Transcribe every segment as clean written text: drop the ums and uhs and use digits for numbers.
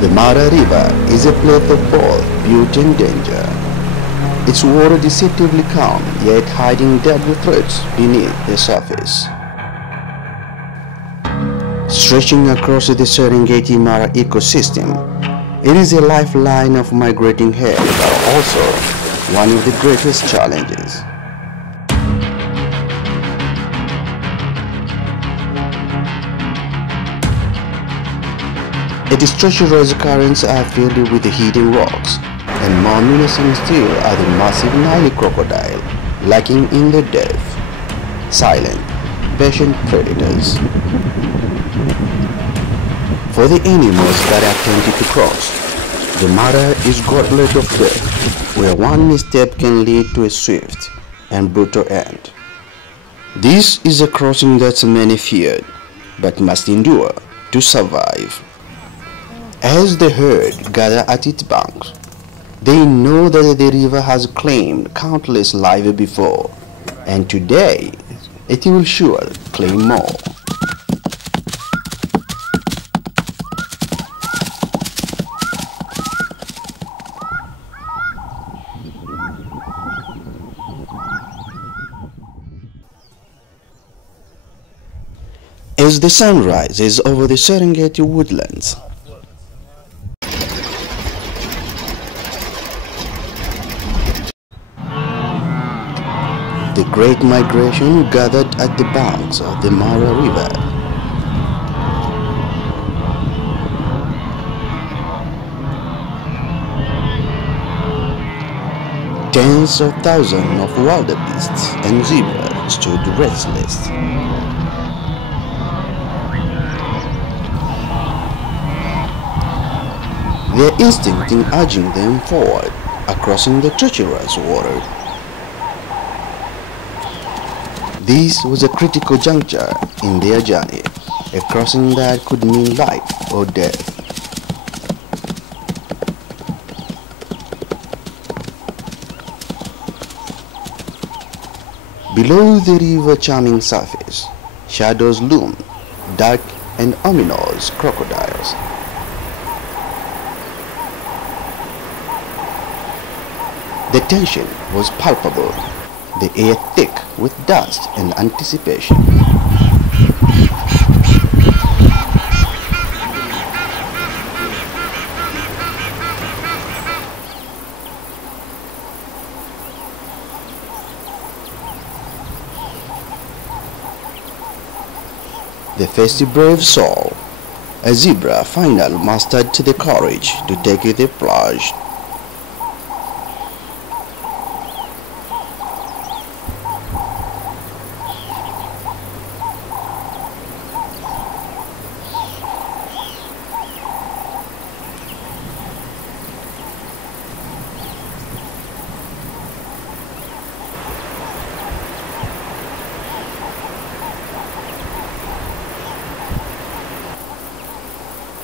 The Mara River is a place of both beauty and danger. Its water deceptively calm, yet hiding deadly threats beneath the surface. Stretching across the Serengeti Mara ecosystem, it is a lifeline of migrating hares, but also one of the greatest challenges. Its treacherous currents are filled with hidden rocks, and more menacing still are the massive Nile crocodile, lurking in the depth, silent, patient predators. For the animals that are tempted to cross, the Mara is gauntlet of death, where one misstep can lead to a swift and brutal end. This is a crossing that many feared, but must endure to survive. As the herd gather at its banks, they know that the river has claimed countless lives before, and today it will surely claim more. As the sun rises over the Serengeti woodlands, the great migration gathered at the banks of the Mara River. Tens of thousands of wildebeests and zebras stood restless. Their instinct in urging them forward, crossing the treacherous water. This was a critical juncture in their journey, a crossing that could mean life or death. Below the river charming surface, shadows loom, dark and ominous crocodiles. The tension was palpable, the air thick with dust and anticipation. The festive brave soul, a zebra finally mustered the courage to take the plunge.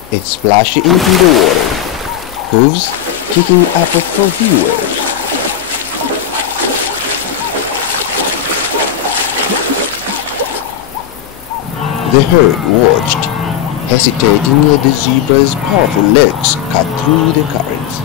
It splashed into the water, hooves kicking up for viewers. The herd watched, hesitating as the zebra's powerful legs cut through the currents.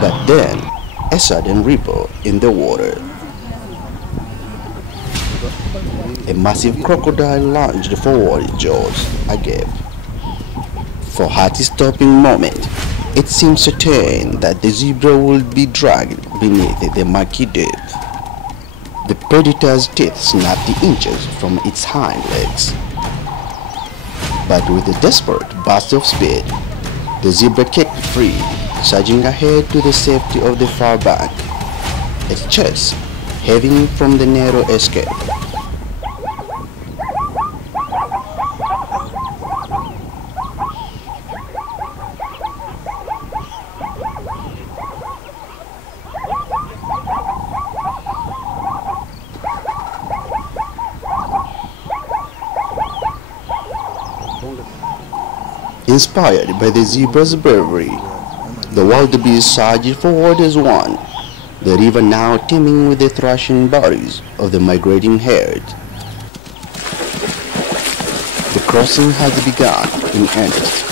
But then, a sudden ripple in the water. A massive crocodile lunged forward, its jaws agape. For a heart-stopping moment, it seemed certain that the zebra would be dragged beneath the murky depth. The predator's teeth snapped the inches from its hind legs. But with a desperate burst of speed, the zebra kicked free, surging ahead to the safety of the far bank, its chest heaving from the narrow escape. Inspired by the zebra's bravery, the wildebeest surged forward as one, the river now teeming with the thrashing bodies of the migrating herd. The crossing has begun in earnest.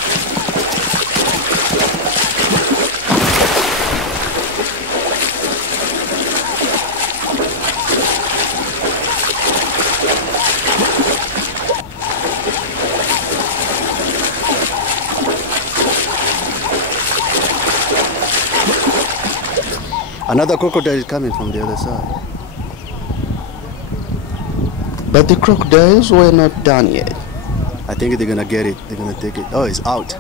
Another crocodile is coming from the other side. But the crocodiles were not done yet. I think they're gonna get it. They're gonna take it. Oh, it's out.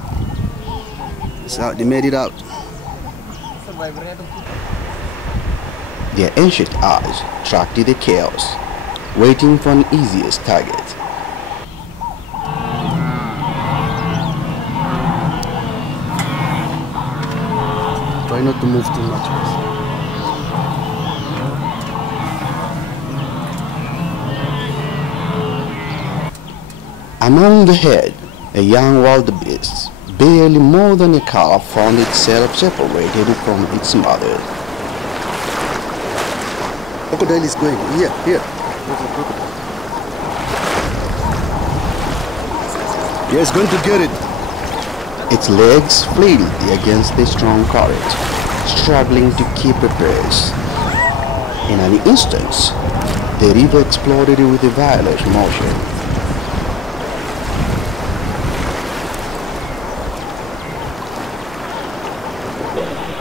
It's out. They made it out. Their ancient eyes tracked the chaos, waiting for an easiest target. Try not to move too much. Among the herd, a young wildebeest, barely more than a calf, found itself separated from its mother. Crocodile is going. Here. There's a crocodile. Yeah, it's going to get it. Its legs flailed against the strong current, struggling to keep a pace. In an instant, the river exploded with a violent motion.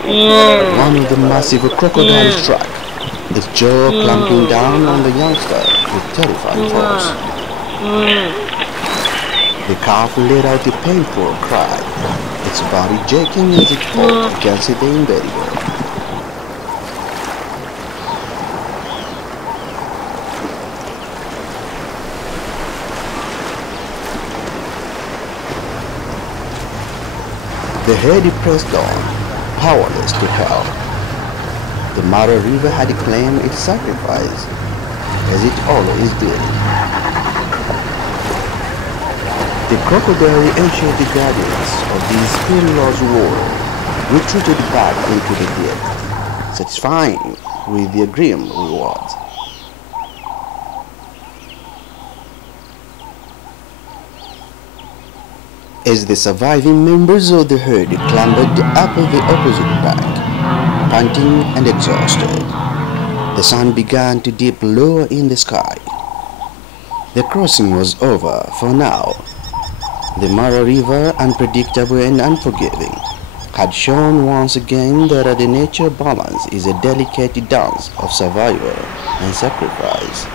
One of the massive crocodile struck, its jaw clamping down on the youngster with terrifying force. The calf let out a painful cry, its body jerking as it fought against the invaders. The herd pressed on, powerless to help. The Mara River had claimed its sacrifice, as it always did. The crocodile ancient guardians of this perilous world retreated back into the deep, satisfying with their grim reward. As the surviving members of the herd clambered up the opposite bank, panting and exhausted, the sun began to dip lower in the sky. The crossing was over for now. The Mara River, unpredictable and unforgiving, had shown once again that the nature balance is a delicate dance of survival and sacrifice.